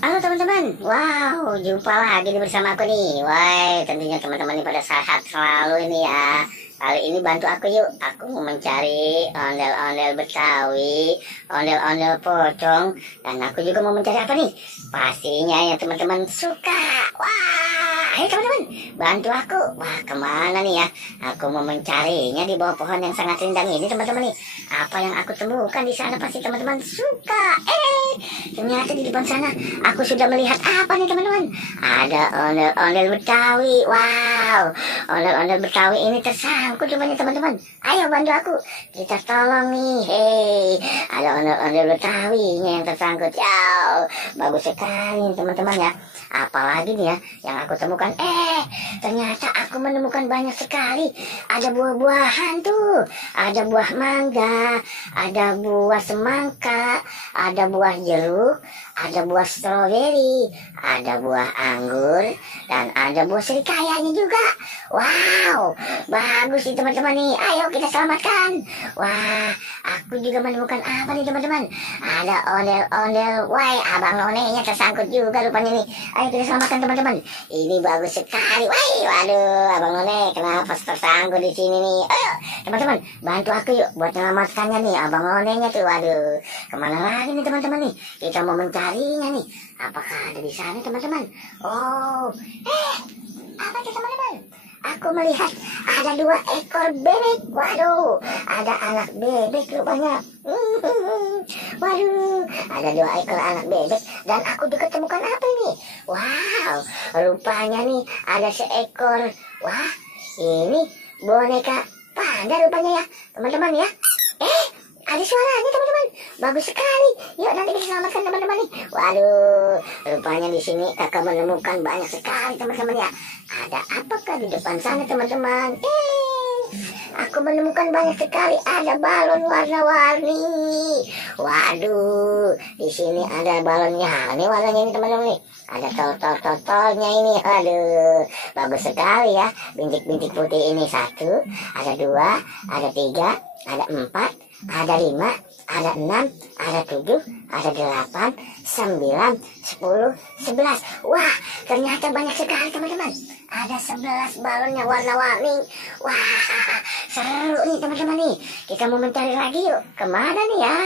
Halo teman-teman, wow, jumpa lagi nih bersama aku nih. Wah, tentunya teman-teman ini pada sehat selalu ini ya. Kali ini bantu aku yuk, aku mau mencari ondel-ondel Betawi, ondel-ondel pocong, dan aku juga mau mencari apa nih? Pastinya yang teman-teman suka. Wah, ayo teman-teman, bantu aku. Wah, kemana nih ya? Aku mau mencarinya di bawah pohon yang sangat rindang ini teman-teman nih. Apa yang aku temukan di sana pasti teman-teman suka. Ternyata di depan sana aku sudah melihat apa nih teman-teman? Ada ondel-ondel Betawi. Wow, ondel-ondel Betawi ini tersangkut rupanya teman-teman. Ayo bantu aku, kita tolong nih. Hei, ada ondel-ondel Betawinya yang tersangkut. Wow, bagus sekali teman-teman ya. Apalagi nih ya yang aku temukan. Ternyata aku menemukan banyak sekali. Ada buah-buahan tuh. Ada buah mangga, ada buah semangka, ada buah jeruk, ada buah stroberi, ada buah anggur, dan ada buah serikayanya juga. Wow, bagus nih teman-teman nih. Ayo kita selamatkan. Wah, aku juga menemukan apa nih teman-teman? Ada ondel-ondel. Wah, abang nonenya tersangkut juga rupanya nih. Ayo kita selamatkan teman-teman. Ini bagus sekali. Wah, waduh, abang none kenapa tersangkut di sini nih? Ayo teman-teman, bantu aku yuk buat menyelamatkannya nih. Abang nonenya tuh, waduh, kemana lagi nih teman-teman nih? Kita mau mencarinya nih. Apakah ada di sana teman-teman? Oh, apa tuh teman-teman? Aku melihat ada 2 ekor bebek. Waduh, ada anak bebek rupanya. Waduh, ada 2 ekor anak bebek. Dan aku juga temukan apa ini? Wow, rupanya nih ada seekor. Wah, ini boneka panda rupanya ya, teman-teman ya. Ada suaranya teman-teman, bagus sekali. Yuk nanti kita selamatkan teman-teman nih. Waduh, rupanya di sini kakak menemukan banyak sekali teman-teman ya. Ada apakah di depan sana teman-teman? Aku menemukan banyak sekali. Ada balon warna-warni. Waduh, di sini ada balonnya. Ini warnanya ini teman-teman nih. Ada totol-totolnya ini. Aduh, bagus sekali ya. Bintik-bintik putih ini 1, ada 2, ada 3, ada 4, ada 5, ada 6, ada 7, ada 8, 9, 10, 11. Wah, ternyata banyak sekali teman-teman. Ada 11 balonnya warna-warni. Wah, seru nih teman-teman nih. Kita mau mencari lagi yuk. Kemana nih ya?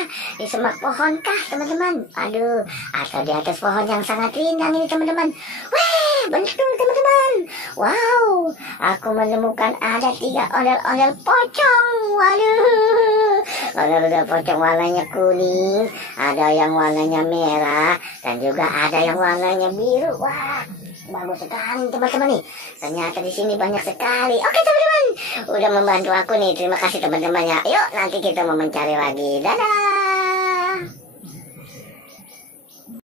Di semak pohon kah teman-teman? Aduh, atau di atas pohon yang sangat rindang ini teman-teman. Wah, betul teman-teman. Wow, aku menemukan ada 3 ondel-ondel pocong. Waduh, ondel-ondel pocong warnanya kuning, ada yang warnanya merah, dan juga ada yang warnanya biru. Wah, bagus sekali teman-teman nih. Ternyata di sini banyak sekali. Oke teman-teman, udah membantu aku nih. Terima kasih teman-teman ya. Yuk nanti kita mau mencari lagi. Dadah.